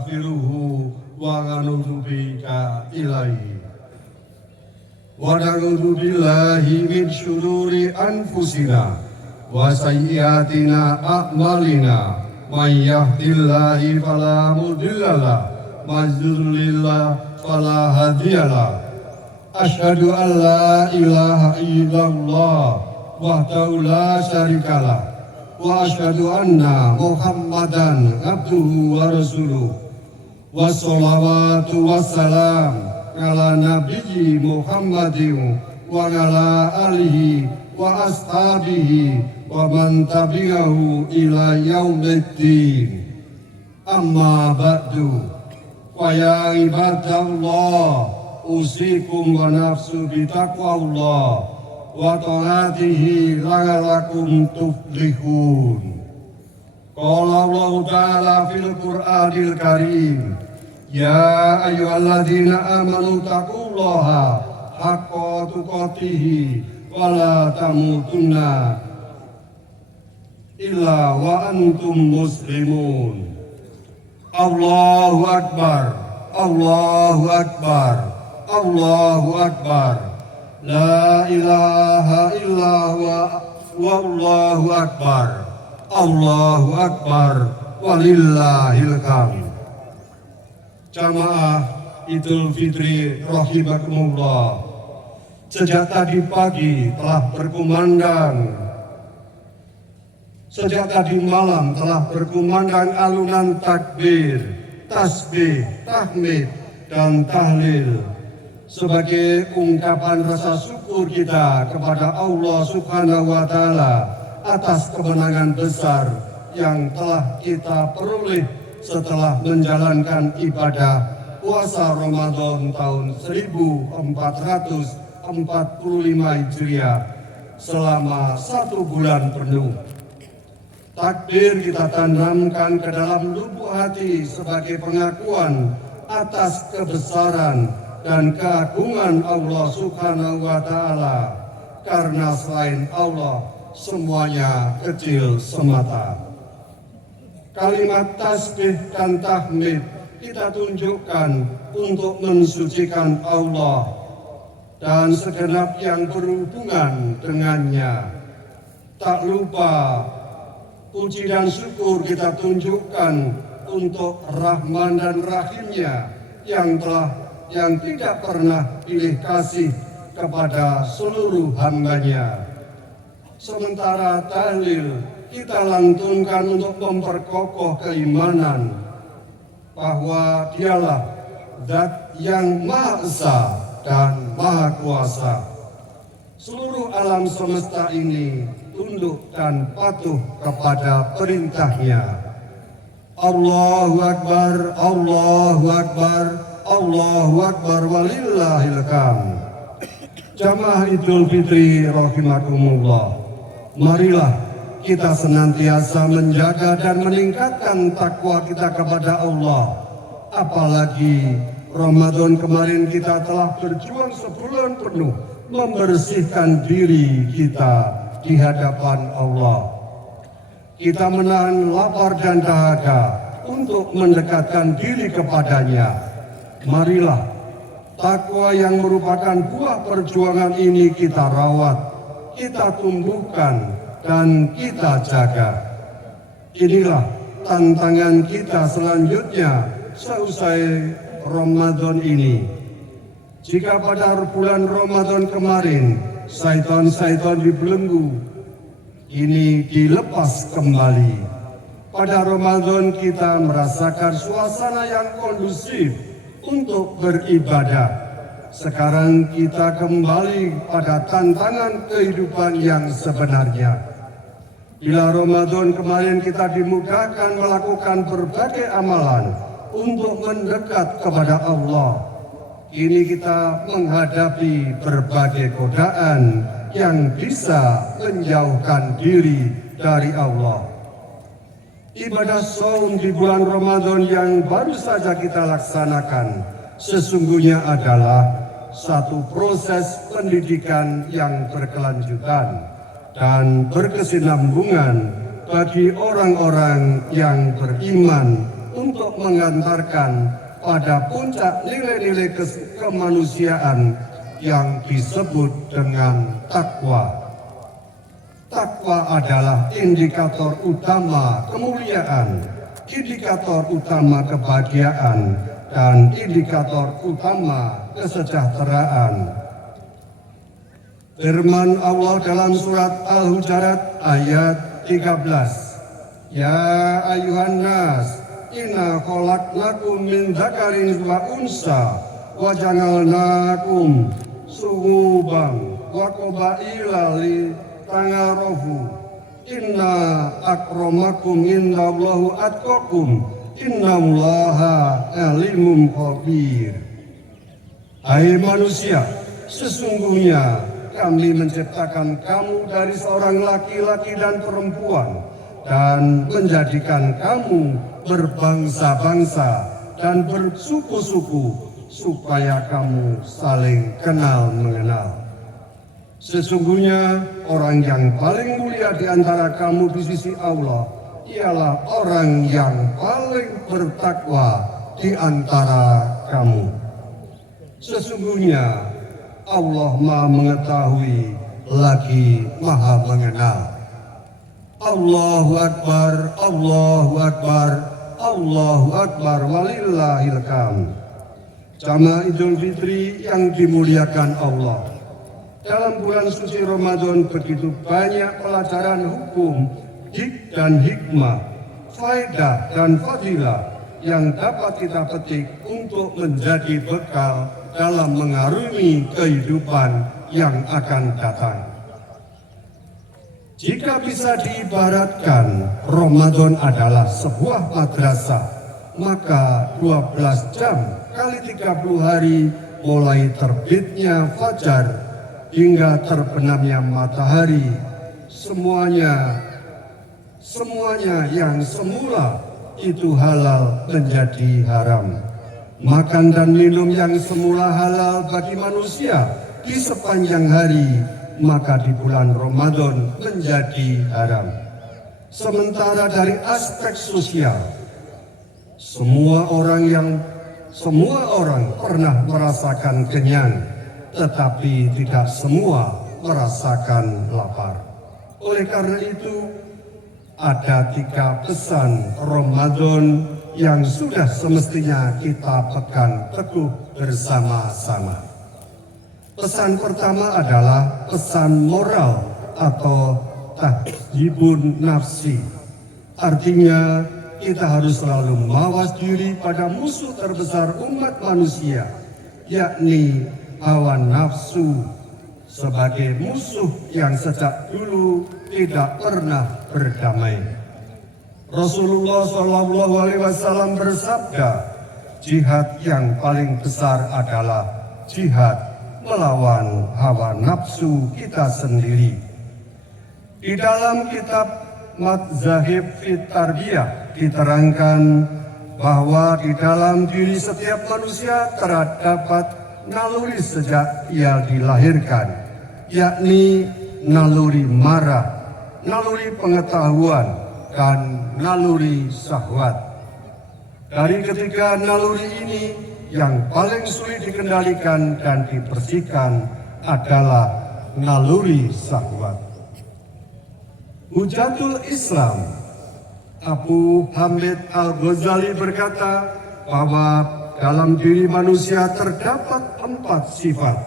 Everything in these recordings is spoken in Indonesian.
nastaghfiruhu wa na'udzu bika ilaihi. Wa na'udzu billahi min syururi anfusina wa sayyiatina a'malina. May yahdihillahu fala mudhillalah wa may yudlil fala hadiyalah. Asyhadu an la ilaha illallah wahdahu la syarikalah wa asyhadu anna Muhammadan abduhu wa rasuluh. Wassalawatu wassalam ala nabiyyi Muhammadin wa ala alihi wa ashabihi wa man tabi'ahu ila yaumiddin. Amma ba'du. Wa ya ibadallah, usikum wa nafsu bitaqwallah wa ta'atihi la'allakum tuflihun. Qala Allah Ta'ala fil Qur'anil Karim, ya ayyuhalladzina amanu taqullaha haqqa tuqatih wa la tamutunna illa wa antum muslimun. Allahu Akbar, Allahu Akbar, Allahu Akbar. La ilaha illallah wallahu akbar. Allahu Akbar walillahil hamd. Jamaah Idul Fitri rahimakumullah. Sejak tadi pagi telah berkumandang, sejak tadi malam telah berkumandang alunan takbir, tasbih, tahmid, dan tahlil sebagai ungkapan rasa syukur kita kepada Allah Subhanahu wa Ta'ala atas kemenangan besar yang telah kita peroleh setelah menjalankan ibadah puasa Ramadan tahun 1445 Hijriah selama 1 bulan penuh. Takbir kita tanamkan ke dalam lubuk hati sebagai pengakuan atas kebesaran dan keagungan Allah Subhanahu wa Ta'ala, karena selain Allah semuanya kecil semata. Kalimat tasbih dan tahmid kita tunjukkan untuk mensucikan Allah dan segenap yang berhubungan dengannya. Tak lupa puji dan syukur kita tunjukkan untuk Rahman dan Rahimnya yang tidak pernah pilih kasih kepada seluruh hambanya. Sementara tahlil kita lantunkan untuk memperkokoh keimanan bahwa Dialah Zat yang Maha Esa dan Maha Kuasa. Seluruh alam semesta ini tunduk dan patuh kepada perintahnya. Allahu Akbar, Allahu Akbar, Allahu Akbar walillahil hamd. Jamaah Idul Fitri rahimakumullah. Marilah kita senantiasa menjaga dan meningkatkan takwa kita kepada Allah. Apalagi Ramadan kemarin kita telah berjuang sebulan penuh membersihkan diri kita di hadapan Allah. Kita menahan lapar dan dahaga untuk mendekatkan diri kepadanya. Marilah takwa yang merupakan buah perjuangan ini kita rawat, kita tumbuhkan, dan kita jaga. Inilah tantangan kita selanjutnya seusai Ramadan ini. Jika pada bulan Ramadan kemarin syaitan dibelenggu, ini dilepas kembali. Pada Ramadan kita merasakan suasana yang kondusif untuk beribadah. Sekarang kita kembali pada tantangan kehidupan yang sebenarnya. Bila Ramadan kemarin kita dimudahkan melakukan berbagai amalan untuk mendekat kepada Allah, kini kita menghadapi berbagai godaan yang bisa menjauhkan diri dari Allah. Ibadah saum di bulan Ramadan yang baru saja kita laksanakan sesungguhnya adalah satu proses pendidikan yang berkelanjutan dan berkesinambungan bagi orang-orang yang beriman untuk mengantarkan pada puncak nilai-nilai kemanusiaan yang disebut dengan takwa. Takwa adalah indikator utama kemuliaan, indikator utama kebahagiaan, dan indikator utama kesejahteraan. Firman Allah dalam surat Al-Hujurat ayat 13. Ya ayuhan nas, inna khalaqnakum min dzakarin wa unsa wa ja'alnakum syu'uban wa qabaila li ta'arafu. Inna akramakum indallahi atqakum innallaha alimun khabir. Hai manusia, sesungguhnya kami menciptakan kamu dari seorang laki-laki dan perempuan dan menjadikan kamu berbangsa-bangsa dan bersuku-suku supaya kamu saling kenal mengenal. Sesungguhnya orang yang paling mulia di antara kamu di sisi Allah ialah orang yang paling bertakwa di antara kamu. Sesungguhnya Allah Maha mengetahui lagi Maha mengenal. Allahu Akbar, Allahu Akbar, Allahu Akbar, walillahil hamd. Jamaah Idul Fitri yang dimuliakan Allah. Dalam bulan suci Ramadan begitu banyak pelajaran hukum, dan hikmah, faedah dan fadilah yang dapat kita petik untuk menjadi bekal dalam mengarungi kehidupan yang akan datang. Jika bisa diibaratkan Ramadan adalah sebuah madrasah, maka 12 jam kali 30 hari mulai terbitnya fajar hingga terbenamnya matahari, semuanya yang semula itu halal menjadi haram. Makan dan minum yang semula halal bagi manusia di sepanjang hari, maka di bulan Ramadan menjadi haram. Sementara dari aspek sosial, semua orang pernah merasakan kenyang, tetapi tidak semua merasakan lapar. Oleh karena itu, ada 3 pesan Ramadan yang sudah semestinya kita pegang teguh bersama-sama. Pesan pertama adalah pesan moral atau tahdzibun nafsi. Artinya kita harus selalu mawas diri pada musuh terbesar umat manusia, yakni hawa nafsu, sebagai musuh yang sejak dulu tidak pernah berdamai. Rasulullah SAW bersabda, jihad yang paling besar adalah jihad melawan hawa nafsu kita sendiri. Di dalam kitab Madzahib fit Tarbiyah diterangkan bahwa di dalam diri setiap manusia terdapat naluri sejak ia dilahirkan, yakni naluri marah, naluri pengetahuan, dan naluri syahwat. Dari ketiga naluri ini, yang paling sulit dikendalikan dan dibersihkan adalah naluri syahwat. Hujatul Islam Abu Hamid Al-Ghazali berkata bahwa dalam diri manusia terdapat 4 sifat.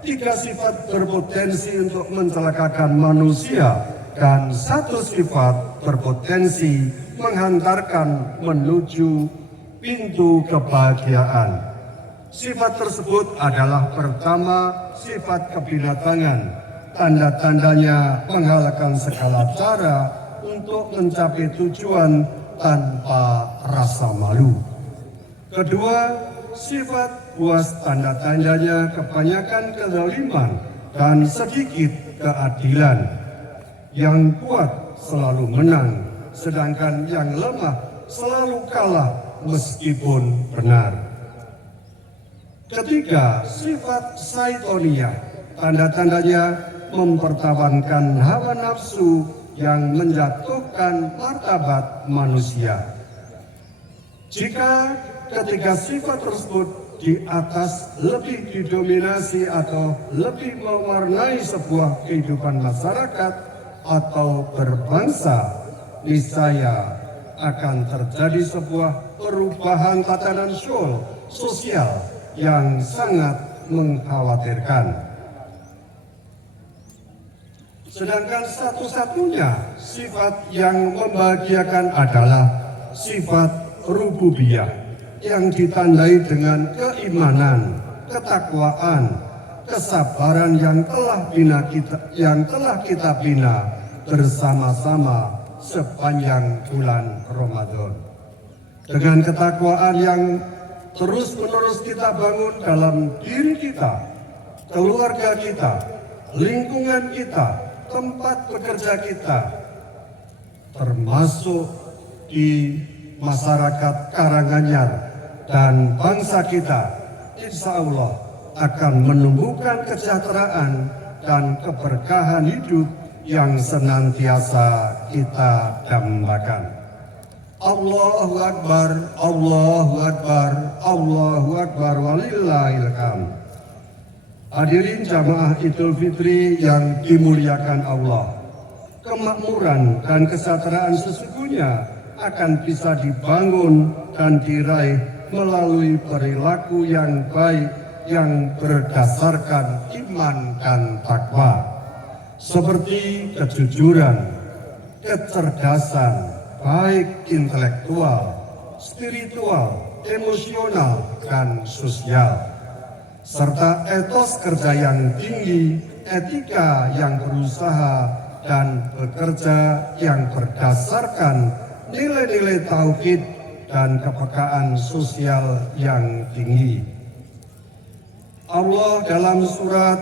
3 sifat berpotensi untuk mencelakakan manusia dan 1 sifat berpotensi menghantarkan menuju pintu kebahagiaan. Sifat tersebut adalah pertama, sifat kebinatangan. Tanda-tandanya menghalalkan segala cara untuk mencapai tujuan tanpa rasa malu. Kedua, sifat puas, tanda-tandanya kebanyakan kezaliman dan sedikit keadilan. Yang kuat selalu menang, sedangkan yang lemah selalu kalah meskipun benar. Ketiga, sifat syaitoniyah, tanda-tandanya mempertahankan hawa nafsu yang menjatuhkan martabat manusia. Jika ketiga sifat tersebut di atas lebih didominasi atau lebih mewarnai sebuah kehidupan masyarakat atau berbangsa, niscaya akan terjadi sebuah perubahan tatanan sosial yang sangat mengkhawatirkan. Sedangkan satu-satunya sifat yang membahagiakan adalah sifat rububiyah yang ditandai dengan keimanan, ketakwaan, kesabaran yang telah kita bina bersama-sama sepanjang bulan Ramadan. Dengan ketakwaan yang terus-menerus kita bangun dalam diri kita, keluarga kita, lingkungan kita, tempat bekerja kita, termasuk di masyarakat Karanganyar dan bangsa kita, insya Allah akan menumbuhkan kesejahteraan dan keberkahan hidup yang senantiasa kita dambakan. Allahu Akbar, Allahu Akbar, Allahu Akbar, walillahil hamd. Hadirin jamaah Idul Fitri yang dimuliakan Allah, kemakmuran dan kesejahteraan sesungguhnya akan bisa dibangun dan diraih melalui perilaku yang baik yang berdasarkan iman dan takwa, seperti kejujuran, kecerdasan, baik intelektual, spiritual, emosional, dan sosial, serta etos kerja yang tinggi, etika yang berusaha dan bekerja yang berdasarkan nilai-nilai tauhid dan kepekaan sosial yang tinggi. Allah dalam surat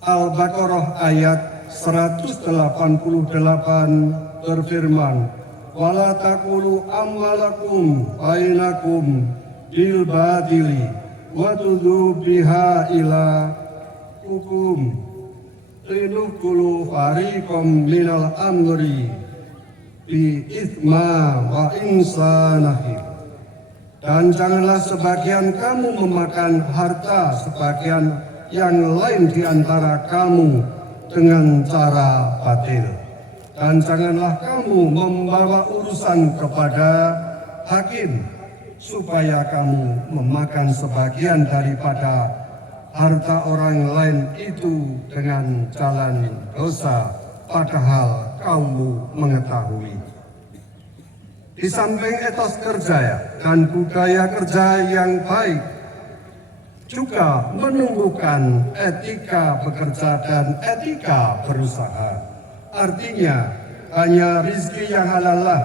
Al-Baqarah ayat 188 berfirman, "Wala taqulu ammalakum bainakum bil badili wa tudhu biha ila hukum linukulu fariqam minal amri bi ithma wa insanahi." Dan janganlah sebagian kamu memakan harta sebagian yang lain di antara kamu dengan cara batil, dan janganlah kamu membawa urusan kepada hakim supaya kamu memakan sebagian daripada harta orang lain itu dengan jalan dosa, padahal kamu mengetahui. Di samping etos kerja dan budaya kerja yang baik, juga menumbuhkan etika bekerja dan etika berusaha. Artinya, hanya rizki yang halal lah,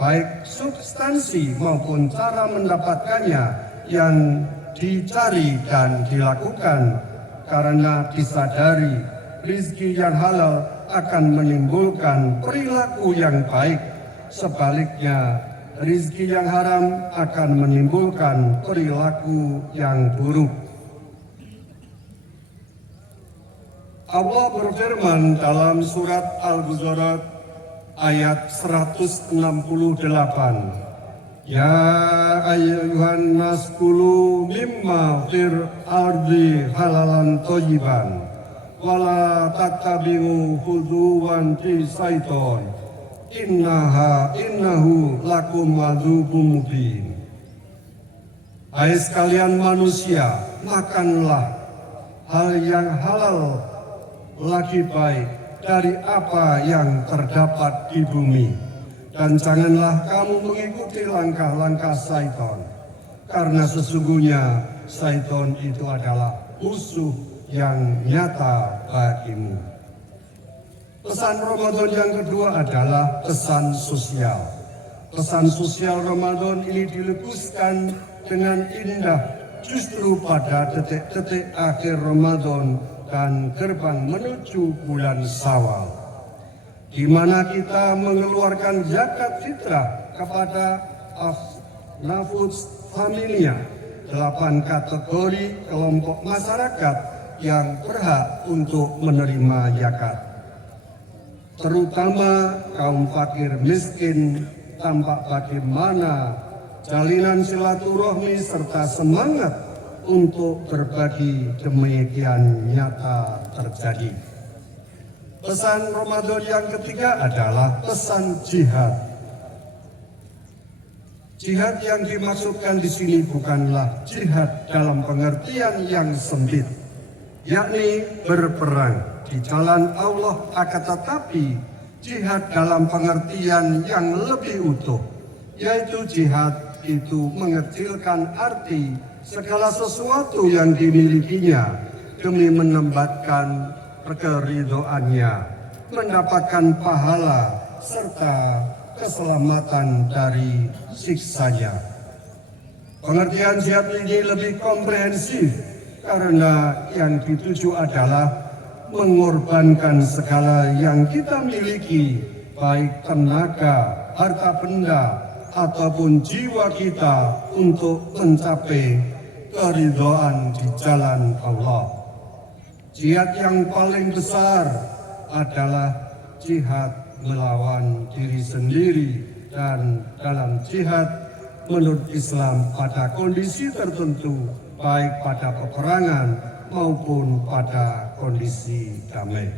baik substansi maupun cara mendapatkannya yang dicari dan dilakukan, karena disadari rizki yang halal akan menimbulkan perilaku yang baik. Sebaliknya, rizki yang haram akan menimbulkan perilaku yang buruk. Allah berfirman dalam surat Al-Hujurat ayat 168, "Ya ayyuhan nas kulu mimma fir ardi halalan thayyiban wala tattabi'u khutuwan syaiton innahu lakum adzabun mubin." Hai sekalian manusia, makanlah hal yang halal lagi baik dari apa yang terdapat di bumi, dan janganlah kamu mengikuti langkah-langkah syaitan, karena sesungguhnya syaitan itu adalah musuh yang nyata bagimu. Pesan Ramadan yang kedua adalah pesan sosial. Pesan sosial Ramadan ini dilukiskan dengan indah justru pada detik-detik akhir Ramadan dan gerbang menuju bulan Syawal, di mana kita mengeluarkan zakat fitrah kepada nafus familia, 8 kategori kelompok masyarakat yang berhak untuk menerima zakat, terutama kaum fakir miskin tampak bagaimana jalinan silaturahmi serta semangat untuk berbagi demikian nyata terjadi. Pesan Ramadan yang ketiga adalah pesan jihad. Jihad yang dimaksudkan di sini bukanlah jihad dalam pengertian yang sempit, yakni berperang di jalan Allah, akan tetapi jihad dalam pengertian yang lebih utuh, yaitu jihad itu mengecilkan arti segala sesuatu yang dimilikinya demi menempatkan keridhoannya, mendapatkan pahala serta keselamatan dari siksanya. Pengertian jihad ini lebih komprehensif karena yang dituju adalah mengorbankan segala yang kita miliki, baik tenaga, harta benda, ataupun jiwa kita untuk mencapai keridhaan di jalan Allah. Jihad yang paling besar adalah jihad melawan diri sendiri, dan dalam jihad menurut Islam pada kondisi tertentu, baik pada peperangan maupun pada kondisi damai.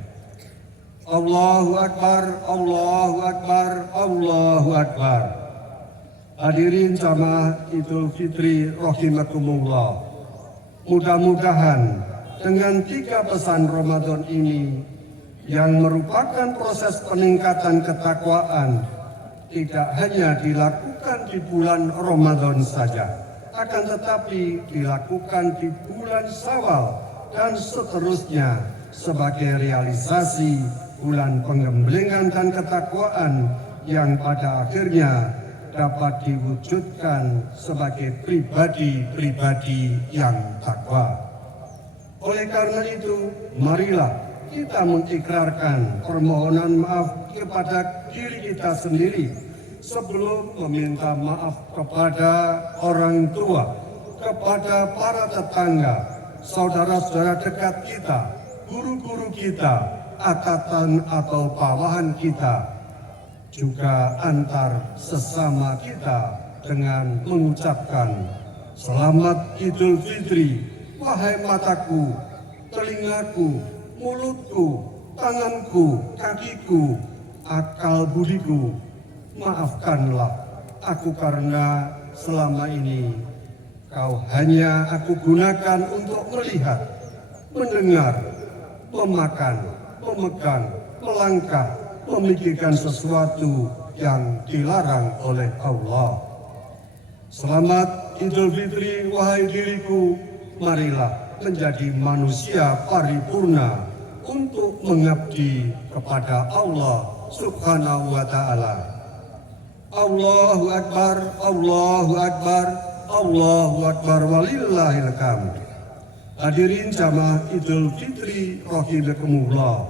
Allahu Akbar, Allahu Akbar, Allahu Akbar. Hadirin jamaah Idul Fitri rahimakumullah. Mudah-mudahan dengan 3 pesan Ramadan ini yang merupakan proses peningkatan ketakwaan tidak hanya dilakukan di bulan Ramadan saja, akan tetapi dilakukan di bulan Syawal dan seterusnya sebagai realisasi bulan pengembelengan dan ketakwaan yang pada akhirnya dapat diwujudkan sebagai pribadi-pribadi yang takwa. Oleh karena itu, marilah kita mengikrarkan permohonan maaf kepada diri kita sendiri sebelum meminta maaf kepada orang tua, kepada para tetangga, saudara-saudara dekat kita, guru-guru kita, angkatan atau bawahan kita, juga antar sesama kita dengan mengucapkan Selamat Idul Fitri. Wahai mataku, telingaku, mulutku, tanganku, kakiku, akal budiku, maafkanlah aku karena selama ini kau hanya aku gunakan untuk melihat, mendengar, memakan, memegang, melangkah, memikirkan sesuatu yang dilarang oleh Allah. Selamat Idul Fitri, wahai diriku. Marilah menjadi manusia paripurna untuk mengabdi kepada Allah Subhanahu wa Ta'ala. Allahu Akbar, Allahu Akbar, Allahu Akbar, walillahil hamd. Hadirin jamaah Idul Fitri rahimakumullah.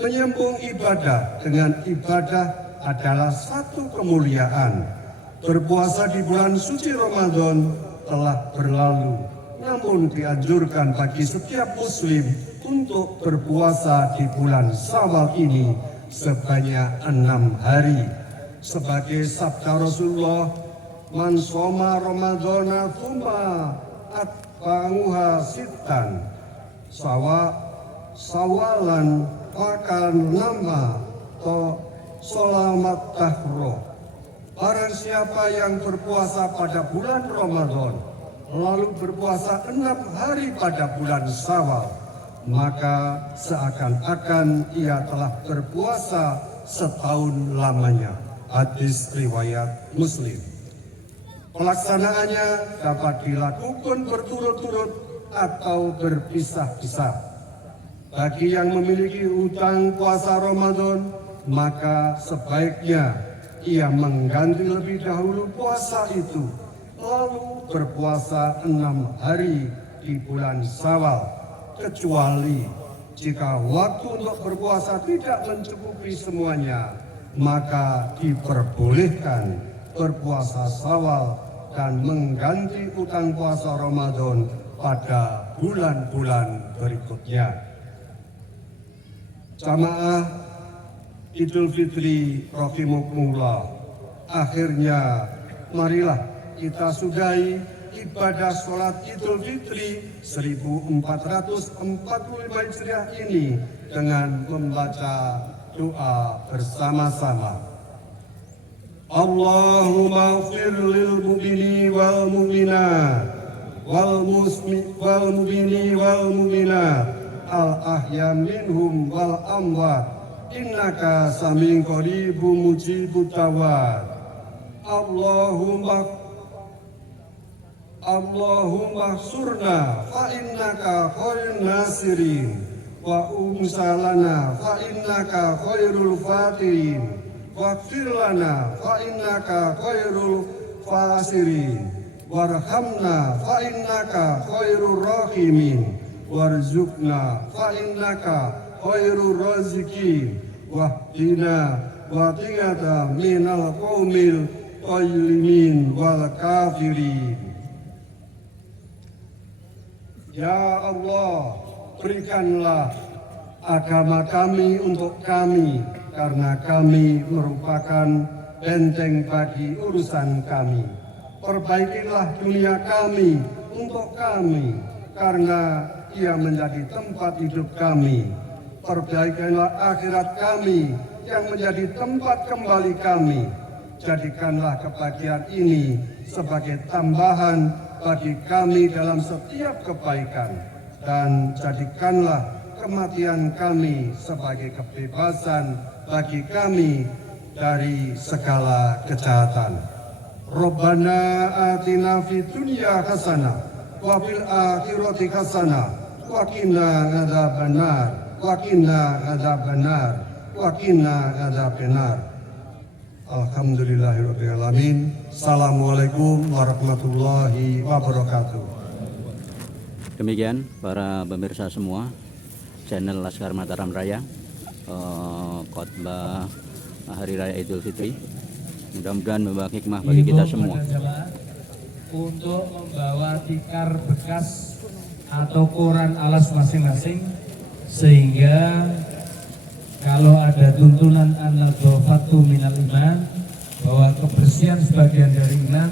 Menyambung ibadah dengan ibadah adalah satu kemuliaan. Berpuasa di bulan suci Ramadan telah berlalu, namun dianjurkan bagi setiap muslim untuk berpuasa di bulan Syawal ini sebanyak 6 hari. Sebagai sabda Rasulullah, man shoma Ramadana tsumma atba'uha sittan sawalan makan nama to solamat tahro. Barang siapa yang berpuasa pada bulan Ramadan lalu berpuasa 6 hari pada bulan Syawal, maka seakan-akan ia telah berpuasa setahun lamanya. Hadis riwayat Muslim. Pelaksanaannya dapat dilakukan berturut-turut atau berpisah-pisah. Bagi yang memiliki utang puasa Ramadan, maka sebaiknya ia mengganti lebih dahulu puasa itu, lalu berpuasa 6 hari di bulan Syawal, kecuali jika waktu untuk berpuasa tidak mencukupi semuanya, maka diperbolehkan berpuasa Syawal dan mengganti utang puasa Ramadan pada bulan-bulan berikutnya. Jamaah Idul Fitri rahimakumullah, Akhirnya, marilah kita sudahi ibadah sholat Idul Fitri 1445 Hijriah ini dengan membaca doa bersama-sama. Allahumma ighfir lil mu'mini wal mu'minat wal mu'mini wal mu'minat al ahya minhum wal amwat innaka sami'un qaribun mujibut da'wat. Allahumma surna fa innaka khairun nasirin wa umsalana fa innaka khairul fatirin waghfir lana fa innaka khairul fasirin warhamna fa innaka khairur rahimin warzuqna fa innaka khairur raziqin wahdina wa tingata minal qaumil zalimin wal kafirin. Ya Allah, berikanlah agama kami untuk kami, karena kami merupakan benteng bagi urusan kami. Perbaikilah dunia kami untuk kami, karena ia menjadi tempat hidup kami. Perbaikilah akhirat kami yang menjadi tempat kembali kami. Jadikanlah kebahagiaan ini sebagai tambahan bagi kami dalam setiap kebaikan, dan jadikanlah kematian kami sebagai kebebasan bagi kami dari segala kejahatan. Rabbana atina fid dunya hasanah wa fil akhirati hasanah wa qina adzabannar wa qina adzabannar wa qina adzabannar. Alhamdulillahirabbil alamin. Assalamualaikum warahmatullahi wabarakatuh. Demikian para pemirsa semua channel Laskar Mataram Raya, khotbah Hari Raya Idul Fitri. Mudah-mudahan membawa hikmah bagi kita semua. Untuk membawa tikar bekas atau koran alas masing-masing, sehingga kalau ada tuntunan an-nadhafatu minal iman, bahwa kebersihan sebagian dari iman,